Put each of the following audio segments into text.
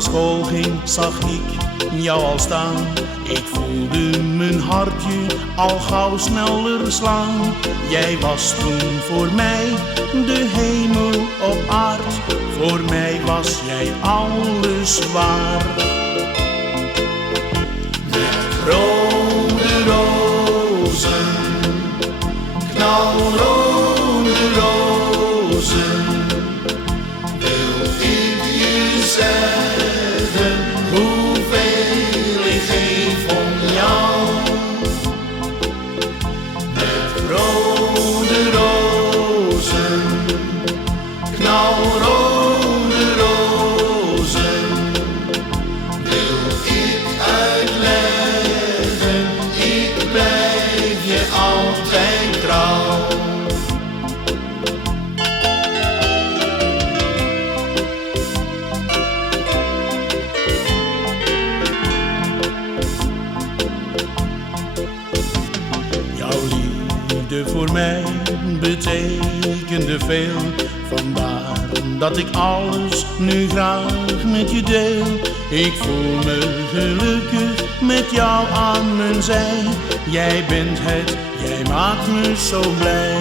naar school ging, zag ik jou al staan. Ik voelde mijn hartje al gauw sneller slaan. Jij was toen voor mij de hemel op aard. Voor mij was jij alles waard. Met rode rozen, knalrode rozen, wil ik je zeggen hoeveel ik geef om jou. Met rode rozen, knalrode rozen, wil ik uitleggen, ik blijf je altijd trouw. Jouw liefde voor mij betekende veel. Vandaar dat ik alles nu graag met je deel. Ik voel me gelukkig met jou aan mijn zij. Jij bent het, jij maakt me zo blij.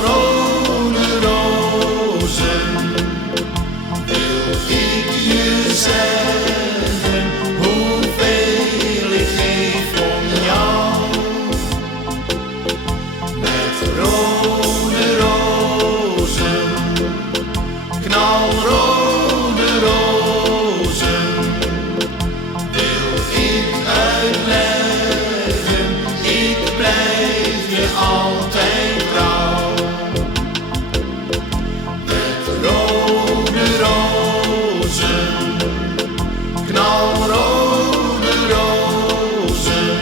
Knalrode rozen, wil ik je zeggen hoeveel ik geef om jou. Met rode rozen, knalrode rozen, wil ik uitleggen, ik blijf je altijd trouw. Knalrode rozen,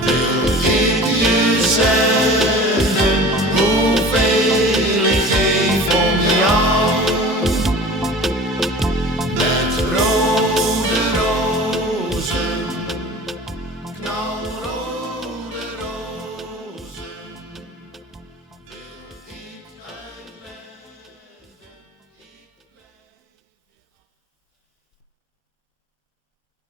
wil ik je zeggen hoeveel ik geef om jou. Met rode rozen, knalrode